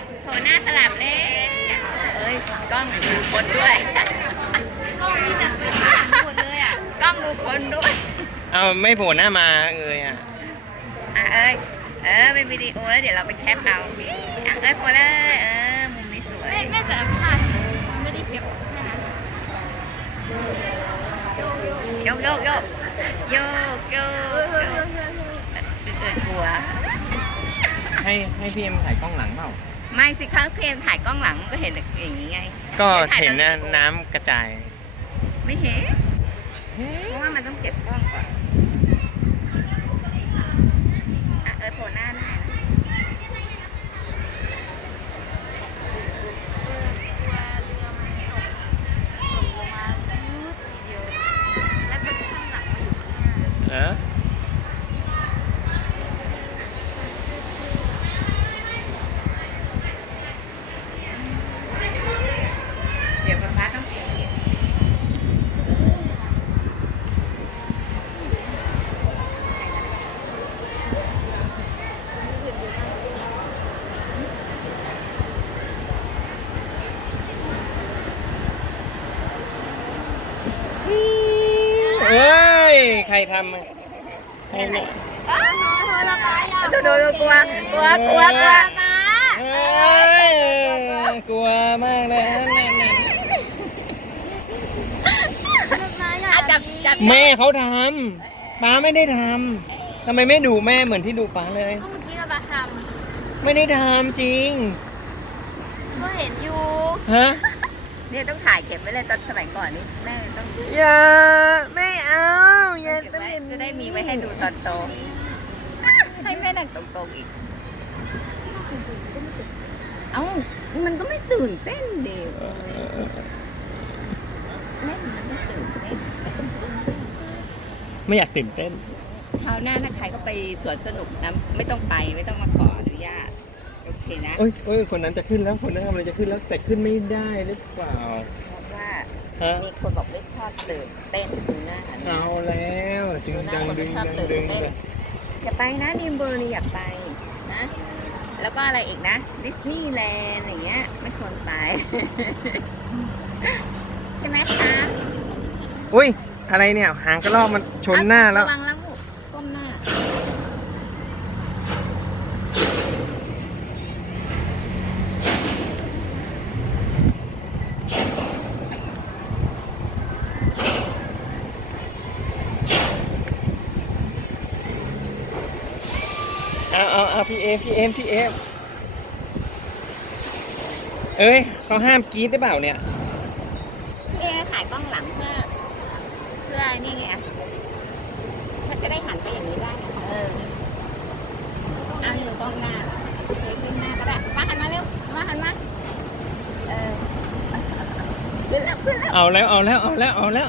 ็กโหน้าสลับเล็กเอ้ยกล้องดูคนด้วยกล้องที่จะไปหาหมดเลยอ่ะกล้องดูคนด้วยเอาไม่โผล่หน้ามาเอยอ่ะ เอ้ย เออเป็นวิดีโอแล้วเดี๋ยวเราไปแคปเอาเอ้ย โผล่เลย เออมุมนี้สวย ไม่ไม่จะพลาดไม่ได้เขียวโยกโยกโยกโยกโยกเกิดกลัว ให้ให้พี่เอ็มถ่ายกล้องหลังเปล่าไม่สิครั้งท่ถ่ายกล้องหลังก็เห็นอย่างนี้ไง ก็เห็นน้ำกระจาย ไม่เห็นเอ้ย ใครทำอ่ะใครเนี่ยโดนกลัวกลัวกลัวกลัวมากเลยแม่นม่แม่เขาทำป้าไม่ได้ทำ ทำไมไม่ดูแม่เหมือนที่ดูป้าเลยไม่ได้ทำจริง ก็เห็นอยู่ฮะนี่ยต้องถ่ายเก็บไว้เลยตอนสมัยก่อนนี่แม่ต้อง อย่าไม่เอาอย่าจะได้มีไว้ให้ดูตอนโตให้แม่ดั่งตรงๆอีก เอ้ามันก็ไม่ตื่นเต้นเดียวแม่ไม่ตื่นเต้น ไม่อยากตื่นเต้นชาวหน้านะใครก็ไปสวนสนุกนะ ไม่ต้องไปไม่ต้องมาขออนุญาตโอเคนะเอ้ยคนนั้นจะขึ้นแล้ว คนนั้นกำลังจะขึ้นแล้วแต่ขึ้นไม่ได้หรือเปล่าว่า มีคนบอกไม่ชอบตื่นเต้นหน้าเอาแล้วดึงดึงดึงดึงอย่าไปนะนิมเบอร์นี่อย่าไปนะ แล้วก็อะไรอีกนะดิสนีย์แลนด์อย่างเงี้ยไม่ควรไปใช่ไหมคะ อุ้ย อะไรเนี่ยหางกระรอกมันชนหน้าแล้วอพี่เอ พี่เอพี่เอ เอ้ยเขาห้ามกีดได้เปล่าเนี่ย พี่เอถ่ายกล้องหลังเพื่อ เพื่อนี่ไงมัาจะได้หันไปอย่างนี้ได้เออเอาแล้ว เอาแล้ว เอาแล้ว เอาแล้ว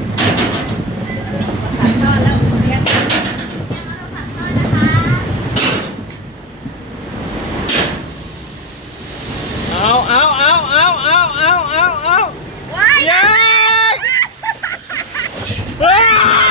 ow, ow, ow, ow, ow. Why? Yeah! ah!